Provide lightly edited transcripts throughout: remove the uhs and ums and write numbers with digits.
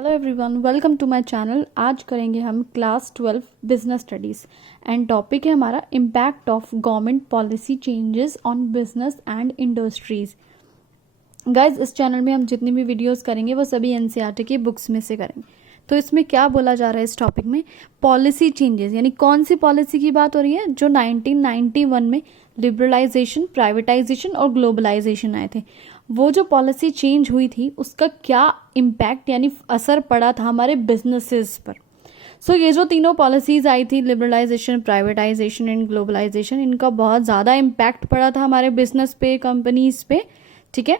Hello everyone, welcome to my channel. आज करेंगे हम class 12 business studies and topic है हमारा impact of government policy changes on business and industries. Guys, इस channel में हम जितनी भी वीडियोस करेंगे वो सभी एनसीईआरटी की बुक्स में से करेंगे। तो इसमें क्या बोला जा रहा है इस टॉपिक में, पॉलिसी चेंजेस, यानी कौन सी पॉलिसी की बात हो रही है। जो 1991 में लिबरलाइजेशन, प्राइवेटाइजेशन और ग्लोबलाइजेशन आए थे, वो जो पॉलिसी चेंज हुई थी उसका क्या इम्पैक्ट यानी असर पड़ा था हमारे बिजनेसेस पर। सो ये जो तीनों पॉलिसीज आई थी, लिबरलाइजेशन, प्राइवेटाइजेशन एंड ग्लोबलाइजेशन, इनका बहुत ज़्यादा इम्पैक्ट पड़ा था हमारे बिजनेस पे, कंपनीज पे। ठीक है,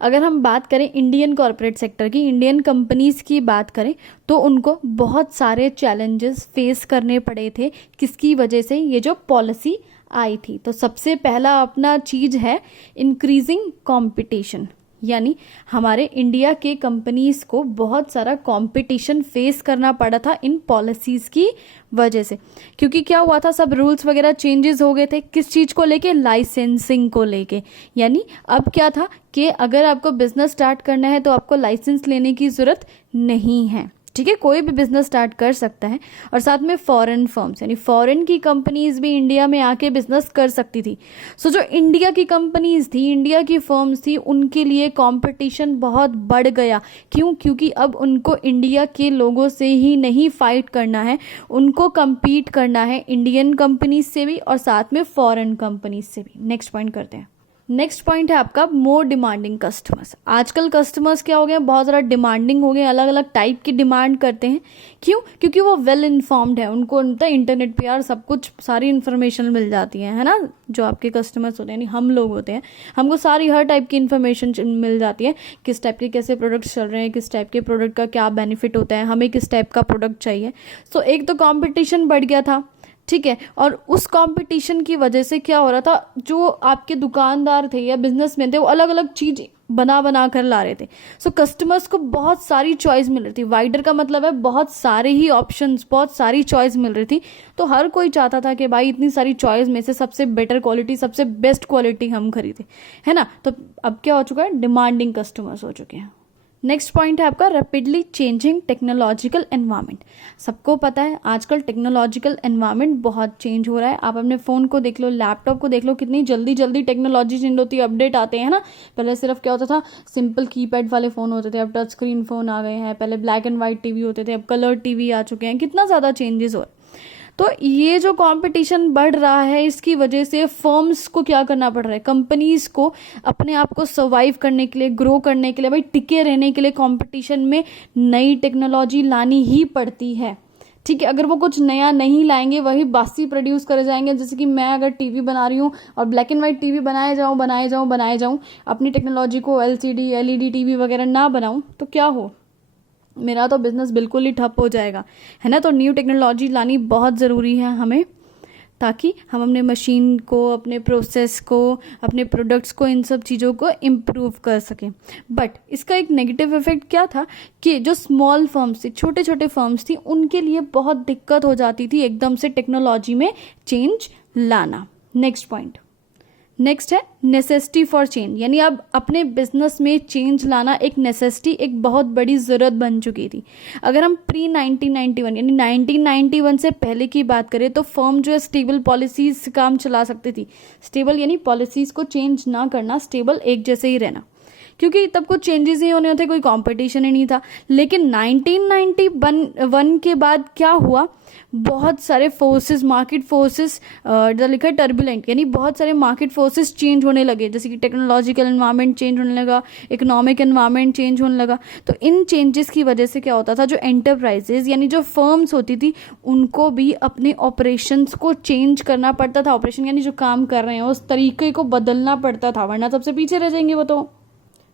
अगर हम बात करें इंडियन कॉरपोरेट सेक्टर की, इंडियन कंपनीज की बात करें, तो उनको बहुत सारे चैलेंजेस फेस करने पड़े थे। किसकी वजह से? ये जो पॉलिसी आई थी। तो सबसे पहला अपना चीज है इंक्रीजिंग कंपटीशन, यानी हमारे इंडिया के कंपनीज को बहुत सारा कंपटीशन फेस करना पड़ा था इन पॉलिसीज की वजह से। क्योंकि क्या हुआ था, सब रूल्स वगैरह चेंजेस हो गए थे। किस चीज़ को लेके? लाइसेंसिंग को लेके। यानी अब क्या था कि अगर आपको बिजनेस स्टार्ट करना है तो आपको लाइसेंस लेने की ज़रूरत नहीं है। ठीक है, कोई भी बिजनेस स्टार्ट कर सकता है। और साथ में फॉरेन फर्म्स, यानी फॉरेन की कंपनीज भी इंडिया में आके बिजनेस कर सकती थी। सो जो इंडिया की कंपनीज थी, इंडिया की फर्म्स थी, उनके लिए कंपटीशन बहुत बढ़ गया। क्यों? क्योंकि अब उनको इंडिया के लोगों से ही नहीं फाइट करना है, उनको compete करना है इंडियन कंपनीज से भी और साथ में फॉरेन कंपनीज से भी। नेक्स्ट पॉइंट करते हैं। नेक्स्ट पॉइंट है आपका मोर डिमांडिंग कस्टमर्स। आजकल कस्टमर्स क्या हो गए, बहुत ज़्यादा डिमांडिंग हो गए, अलग अलग टाइप की डिमांड करते हैं। क्यों? क्योंकि वो वेल इन्फॉर्म्ड है, उनको इंटरनेट पे यार सब कुछ, सारी इन्फॉर्मेशन मिल जाती है ना। जो आपके कस्टमर्स होते हैं, यानी हम लोग होते हैं, हमको सारी हर टाइप की इन्फॉर्मेशन मिल जाती है। किस टाइप के कैसे प्रोडक्ट्स चल रहे हैं, किस टाइप के प्रोडक्ट का क्या बेनिफिट होता है, हमें किस टाइप का प्रोडक्ट चाहिए। सो एक तो कॉम्पिटिशन बढ़ गया था। ठीक है, और उस कंपटीशन की वजह से क्या हो रहा था, जो आपके दुकानदार थे या बिजनेसमैन थे, वो अलग अलग चीज बना बना कर ला रहे थे। सो कस्टमर्स को बहुत सारी चॉइस मिल रही थी। वाइडर का मतलब है बहुत सारे ही ऑप्शंस, बहुत सारी चॉइस मिल रही थी। तो हर कोई चाहता था कि भाई इतनी सारी चॉइस में से सबसे बेटर क्वालिटी, सबसे बेस्ट क्वालिटी हम खरीदें, है ना। तो अब क्या हो चुका है, डिमांडिंग कस्टमर्स हो चुके हैं। नेक्स्ट पॉइंट है आपका रैपिडली चेंजिंग टेक्नोलॉजिकल एनवायरनमेंट। सबको पता है आजकल टेक्नोलॉजिकल एनवायरनमेंट बहुत चेंज हो रहा है। आप अपने फ़ोन को देख लो, लैपटॉप को देख लो, कितनी जल्दी जल्दी टेक्नोलॉजी चेंज होती है, अपडेट आते हैं ना। पहले सिर्फ क्या होता था, सिंपल कीपैड वाले फ़ोन होते थे, अब टच स्क्रीन फ़ोन आ गए हैं। पहले ब्लैक एंड वाइट टीवी होते थे, अब कलर टीवी आ चुके हैं। कितना ज़्यादा चेंजेस हो रहा है। तो ये जो कंपटीशन बढ़ रहा है, इसकी वजह से फर्म्स को क्या करना पड़ रहा है, कंपनीज को अपने आप को सर्वाइव करने के लिए, ग्रो करने के लिए, भाई टिके रहने के लिए कंपटीशन में नई टेक्नोलॉजी लानी ही पड़ती है। ठीक है, अगर वो कुछ नया नहीं लाएंगे, वही बासी प्रोड्यूस करे जाएंगे। जैसे कि मैं अगर टीवी बना रही हूँ और ब्लैक एंड वाइट टीवी बनाए जाऊँ, अपनी टेक्नोलॉजी को एलसीडी एलईडी टीवी वगैरह ना बनाऊँ, तो क्या हो, मेरा तो बिजनेस बिल्कुल ही ठप हो जाएगा, है ना। तो न्यू टेक्नोलॉजी लानी बहुत ज़रूरी है हमें, ताकि हम अपने मशीन को, अपने प्रोसेस को, अपने प्रोडक्ट्स को, इन सब चीज़ों को इम्प्रूव कर सकें। बट इसका एक नेगेटिव इफेक्ट क्या था कि जो स्मॉल फर्म्स थी, छोटे छोटे फर्म्स थी, उनके लिए बहुत दिक्कत हो जाती थी एकदम से टेक्नोलॉजी में चेंज लाना। नेक्स्ट पॉइंट, नेक्स्ट है नेसेसिटी फॉर चेंज, यानी अब अपने बिजनेस में चेंज लाना एक नेसेसिटी, एक बहुत बड़ी ज़रूरत बन चुकी थी। अगर हम प्री 1991 यानी 1991 से पहले की बात करें, तो फर्म जो है स्टेबल पॉलिसीज से काम चला सकती थी। स्टेबल यानी पॉलिसीज को चेंज ना करना, स्टेबल एक जैसे ही रहना, क्योंकि तब कुछ चेंजेस ही होने होते, कोई कंपटीशन ही नहीं था। लेकिन 1991 के बाद क्या हुआ, बहुत सारे फोर्सेस, मार्केट फोर्सेस, लिखा है टर्बुलेंट, यानी बहुत सारे मार्केट फोर्सेस चेंज होने लगे। जैसे कि टेक्नोलॉजिकल एनवायरनमेंट चेंज होने लगा, इकोनॉमिक एनवायरनमेंट चेंज होने लगा। तो इन चेंजेस की वजह से क्या होता था, जो एंटरप्राइजेज यानी जो फर्म्स होती थी, उनको भी अपने ऑपरेशंस को चेंज करना पड़ता था। ऑपरेशन यानी जो काम कर रहे हैं उस तरीके को बदलना पड़ता था, वरना सबसे पीछे रह जाएंगे वो तो।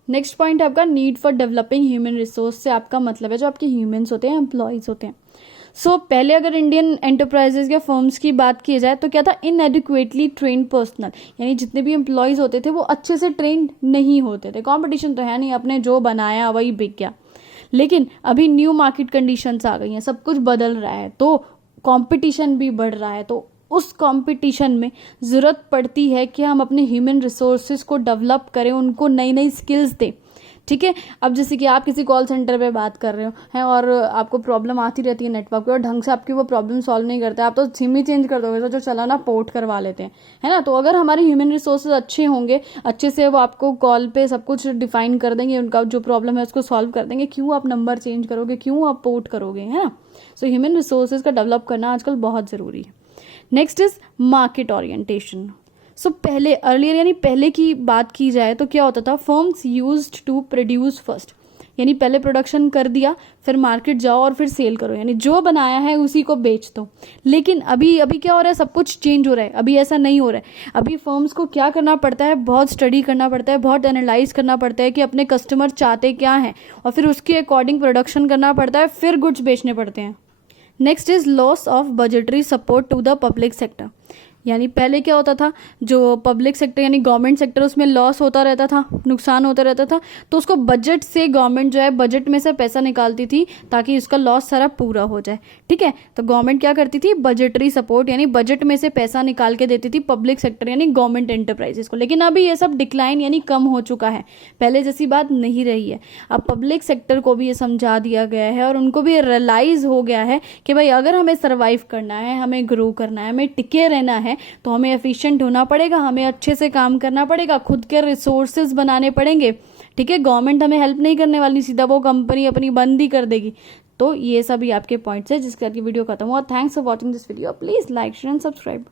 नेक्स्ट पॉइंट है आपका need for developing human resource. से आपका मतलब है जो आपके ह्यूमंस होते हैं, एम्प्लॉयज होते हैं। सो पहले अगर इंडियन एंटरप्राइजेज या फर्म्स की बात की जाए तो क्या था, इनएडिक्वेटली ट्रेन्ड पर्सनल, यानी जितने भी एम्प्लॉयज होते थे वो अच्छे से ट्रेंड नहीं होते थे। कंपटीशन तो है नहीं, अपने जो बनाया वही बिक गया। लेकिन अभी न्यू मार्केट कंडीशंस आ गई हैं, सब कुछ बदल रहा है, तो कंपटीशन भी बढ़ रहा है। तो उस कंपटीशन में ज़रूरत पड़ती है कि हम अपने ह्यूमन रिसोर्सेज को डेवलप करें, उनको नई नई स्किल्स दें, ठीक है। अब जैसे कि आप किसी कॉल सेंटर पे बात कर रहे हो हैं और आपको प्रॉब्लम आती रहती है नेटवर्क पे और ढंग से आपकी वो प्रॉब्लम सॉल्व नहीं करते, आप तो सिम ही चेंज कर दोगे, तो जो चला ना पोर्ट करवा लेते हैं, है ना। तो अगर हमारे ह्यूमन रिसोर्सेज अच्छे होंगे, अच्छे से वो आपको कॉल पे सब कुछ डिफाइन कर देंगे, उनका जो प्रॉब्लम है उसको सॉल्व कर देंगे, क्यों आप नंबर चेंज करोगे, क्यों आप पोर्ट करोगे, है ना। सो ह्यूमन रिसोर्सेज का डेवलप करना आजकल बहुत ज़रूरी है। Next is market orientation. So पहले अर्लियर यानी पहले की बात की जाए तो क्या होता था, firms used to produce first, यानी पहले प्रोडक्शन कर दिया, फिर मार्केट जाओ और फिर सेल करो, यानी जो बनाया है उसी को बेच दो। लेकिन अभी अभी क्या हो रहा है, सब कुछ चेंज हो रहा है, अभी ऐसा नहीं हो रहा है। अभी फर्म्स को क्या करना पड़ता है, बहुत स्टडी करना पड़ता है, बहुत एनालाइज करना पड़ता है कि अपने कस्टमर चाहते क्या हैं, और फिर उसके अकॉर्डिंग प्रोडक्शन करना पड़ता है, फिर गुड्स बेचने पड़ते हैं। Next is loss of budgetary support to the public sector, यानी पहले क्या होता था, जो पब्लिक सेक्टर यानी गवर्नमेंट सेक्टर, उसमें लॉस होता रहता था, नुकसान होता रहता था, तो उसको बजट से गवर्नमेंट जो है बजट में से पैसा निकालती थी ताकि उसका लॉस सारा पूरा हो जाए, ठीक है। तो गवर्नमेंट क्या करती थी, बजटरी सपोर्ट यानी बजट में से पैसा निकाल के देती थी पब्लिक सेक्टर यानी गवर्नमेंट एंटरप्राइजेस को। लेकिन अभी ये सब डिक्लाइन यानी कम हो चुका है, पहले जैसी बात नहीं रही है। अब पब्लिक सेक्टर को भी ये समझा दिया गया है और उनको भी रियलाइज हो गया है कि भाई अगर हमें सर्वाइव करना है, हमें ग्रो करना है, हमें टिके रहना है, तो हमें एफिशिएंट होना पड़ेगा, हमें अच्छे से काम करना पड़ेगा, खुद के रिसोर्सेज बनाने पड़ेंगे, ठीक है। गवर्नमेंट हमें हेल्प नहीं करने वाली, सीधा वो कंपनी अपनी बंद ही कर देगी। तो ये सभी आपके पॉइंट्स है जिसके वीडियो खत्म हुआ। Thanks for watching this video, please like share and subscribe.